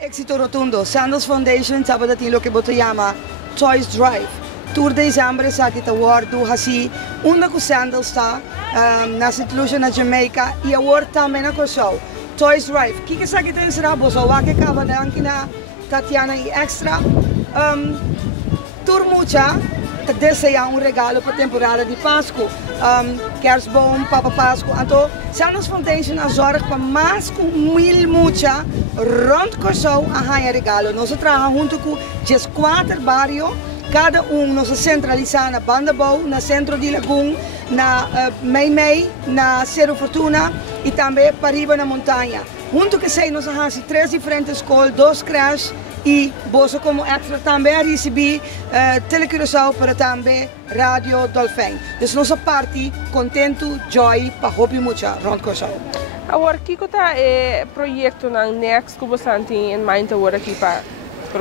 éxito rotundo. Sandals Foundation sabe dat lo que boto llama Choice Drive. Tour desèmber sa kita wardu hasi una ku Sandals sta na St. na Jamaica e award também na Kòrsou. Choice Drive. Kika sa kita in Sarabo so wake kava na kina Tatiana e extra tour mucha te deseja regalo para temporada de Páscoa. Kerstboom, Papa Páscoa. Então, Sandals Foundation zorga para mais com mucha rond Kòrsou a ganhar regalo. Nós trabalhamos junto com 4 barrios, cada nós centralizamos na Bandabou, na Centro de Lagoon, na Meimei, na Cerro Fortuna e também para riba na montanha. Junto que sei, nós temos 3 diferentes escolas, 2 creches e bolsa como extra também recebi Kòrsou para também Radio Dolphin. Dus nossa parte contento, joy, para hobby mucha rond Kòrsou. Agora, que é proyektonan next que você tem em mente agora aqui para?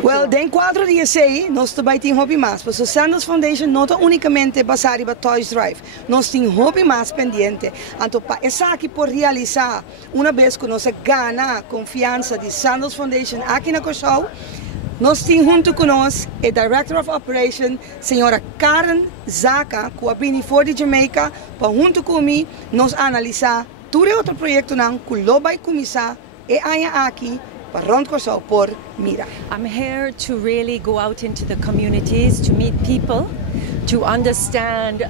Well, den 4 dias aí, nós também temos hobby mais. Porque o Sandals Foundation não é unicamente basado em Toys Drive. Nós temos hobby mais pendente. Então, para essa aqui por realizar, uma vez que nós ganhamos confiança de Sandals Foundation aqui na Kòrsou, nós temos junto com nós a Director of Operashon, senhora Zacca, que vem de Jamaica, para junto comigo, nós analisar todo outro proyekto que lo vai kuminsá e aqui. I'm here to really go out into the communities, to meet people, to understand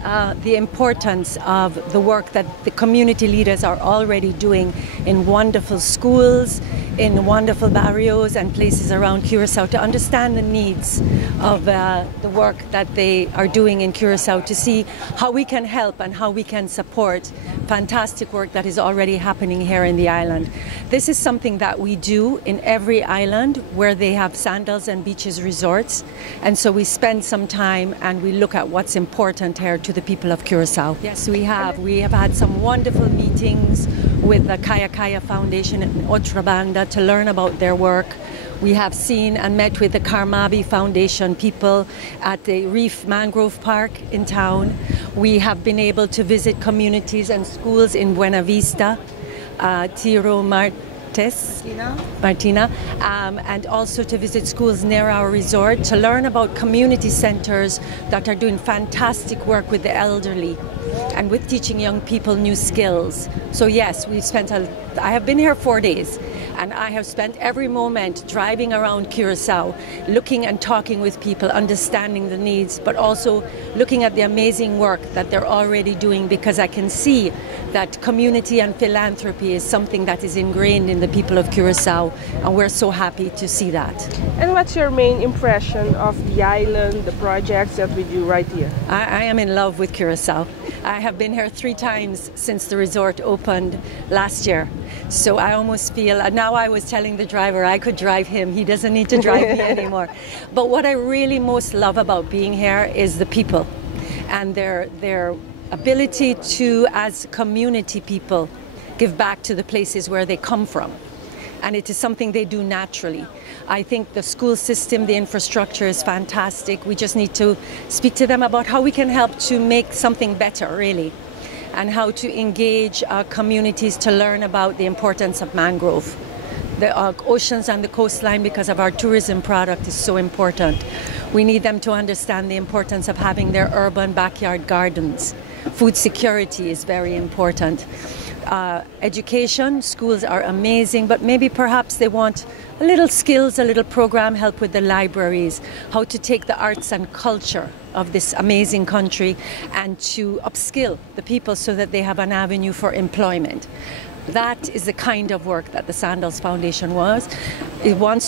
the importance of the work that the community leaders are already doing in wonderful schools, in wonderful barrios and places around Curacao, to understand the needs of the work that they are doing in Curacao, to see how we can help and how we can support fantastic work that is already happening here in the island. This is something that we do in every island where they have sandals and beaches resorts, and so we spend some time and we look at what's important here to the people of Curacao. Yes, we have. We have had some wonderful meetings with the Kaya Foundation in Otrabanda to learn about their work. We have seen and met with the Karmabi Foundation people at the Reef Mangrove Park in town. We have been able to visit communities and schools in Buena Vista, Tiro Martina, and also to visit schools near our resort to learn about community centers that are doing fantastic work with the elderly and with teaching young people new skills. So yes, I have been here 4 days. And I have spent every moment driving around Curacao, looking and talking with people, understanding the needs, but also looking at the amazing work that they're already doing, because I can see that community and philanthropy is something that is ingrained in the people of Curacao, and we're so happy to see that. And what's your main impression of the island, the projects that we do right here? I am in love with Curacao. I have been here 3 times since the resort opened last year. So I almost feel, now I was telling the driver I could drive him, he doesn't need to drive me anymore. But what I really most love about being here is the people and their ability to, as community people, give back to the places where they come from. And it is something they do naturally. I think the school system, the infrastructure is fantastic. We just need to speak to them about how we can help to make something better, really, and how to engage our communities to learn about the importance of mangrove. The oceans and the coastline, because of our tourism product, is so important. We need them to understand the importance of having their urban backyard gardens. Food security is very important. Education, schools are amazing, but maybe perhaps they want a little skills, a little program, help with the libraries, how to take the arts and culture of this amazing country and to upskill the people so that they have an avenue for employment. That is the kind of work that the Sandals Foundation wants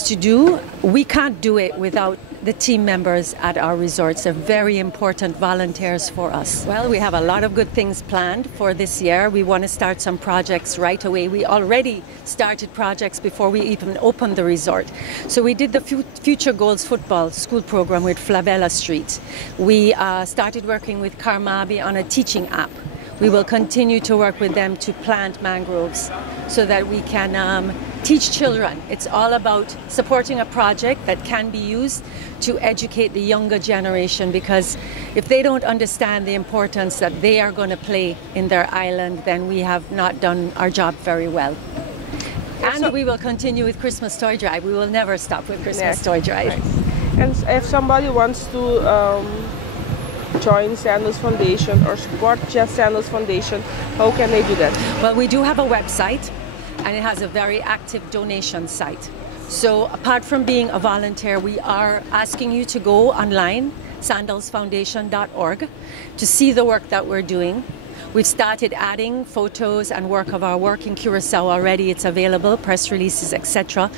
to do. We can't do it without the team members at our resorts. They're very important volunteers for us. Well, we have a lot of good things planned for this year. We want to start some projects right away. We already started projects before we even opened the resort. So we did the Future Goals football school program with Flavella Street. We started working with Karmabi on a teaching app. We will continue to work with them to plant mangroves so that we can teach children. It's all about supporting a project that can be used to educate the younger generation, because if they don't understand the importance that they are going to play in their island, then we have not done our job very well. And we will continue with Christmas toy drive. We will never stop with Christmas toy drive. Nice. And if somebody wants to join Sandals Foundation or support just Sandals Foundation, how can they do that? Well, we do have a website, and it has a very active donation site. So apart from being a volunteer, we are asking you to go online, sandalsfoundation.org, to see the work that we're doing. We've started adding photos and work of our work in Curacao already. It's available, press releases, etc.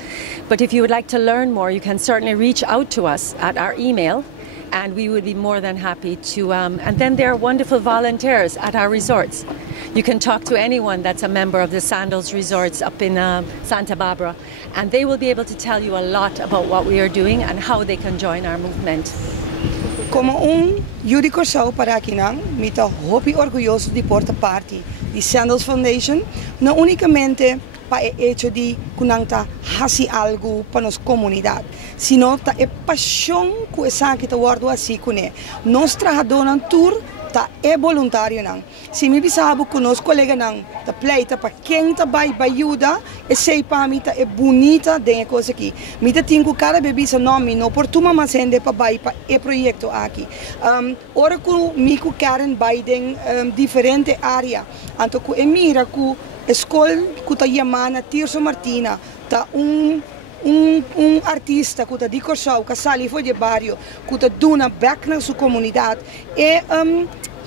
But if you would like to learn more, you can certainly reach out to us at our email, and we would be more than happy to. And then there are wonderful volunteers at our resorts. You can talk to anyone that's a member of the Sandals Resorts up in Santa Barbara, and they will be able to tell you a lot about what we are doing and how they can join our movement. Como Yuri Kòrsou para aqui não, me tá muito orgulhoso de porta parte de Sandals Foundation, não unicamente para o hecho de kunangta hasi algo para nossa comunidade, sino ta é paixão que essa que tá guardo assim com nós trabalhamos tour ta é voluntário não. Se me bisabo com os colegas não, ta pleita para quem tá vai ajuda, e sei para mim tá é bonita de coisa aqui. Me tá tenho cada bebê seu nome, não por tu mas ende para vai para e proyekto aqui. Ora com mico Karen Biden diferente área, anto com emira com escola que tá chamada Tirso Martina, tá artista que tá de Kòrsou, que sali foi de bairro, que tá duna back na sua comunidade e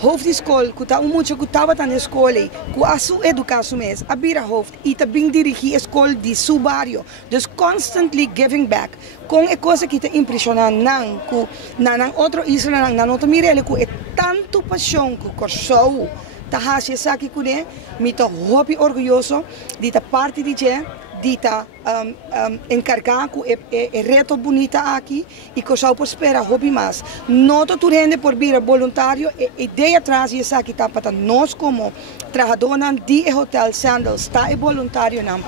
hoofdeschool, que tá muito que estava na escola, que a sua educação mesmo, a bira hoofd e também dirigir a escola de seu bairro, dus constantly giving back. Com a coisa que tá impressionante, não, que na outra isla na outra mirele que é tanto paixão que Kòrsou tá fazendo isso aqui com ele, me tô muito orgulhoso de estar parte de dita encargar com o reto bonita aqui e que eu espero hobby mais. Não estou rende por vir voluntário, a ideia atrás é essa que está para nós como trabalhadores de hotel Sandals, está voluntário na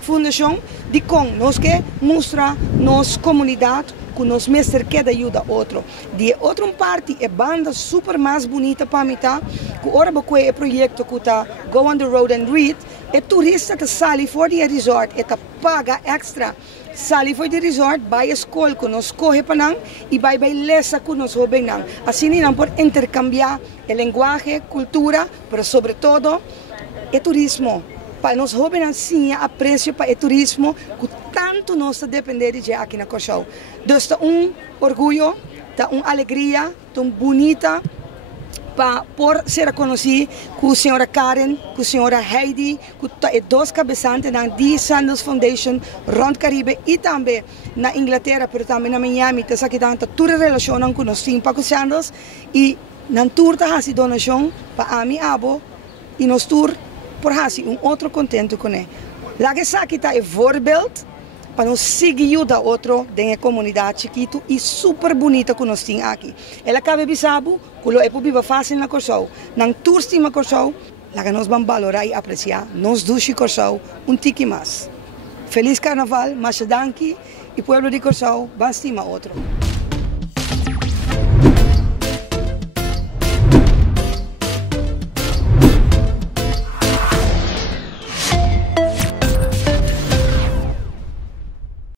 fundação de com nós que mostra nossa comunidade que nos mestre queda ajuda outro. De outra parte é banda super mais bonita para mim tá, que ora com o projeto que tá Go on the Road and Read, é turista que sali for de resort, é tá paga extra. Sali for de resort, vai à escola que nos corre para não e vai lesa que nos roubem não. Assim não por intercambiar a linguagem, cultura, mas sobretudo é turismo. Para nós jovens assim, aprecio para o turismo que tanto nós dependemos de aqui na Kòrsou. Então, está orgulho, está alegria, está bonita para por ser conhecida com a senhora Karen, com a senhora Heidi, que tá dois cabeçantes na Sandals Foundation rond Caribe e também na Inglaterra, mas também na Miami, tá aqui dentro toda relação com nós temos para Sandals e na tour tá fazendo donação para a minha avó e nós tour por assim outro contento com ele. Lá que essa aqui está é voorbeeld para nós seguir da outro da comunidade chiquito e super bonita que nós temos aqui. Ela acaba de saber que o é possível fácil na Kòrsou. Na tour na Kòrsou, lá que nós vamos valorar e apreciar, nós dushi Kòrsou tiki mais. Feliz Carnaval, mas danke e pueblo de Kòrsou, vamos estimar outro.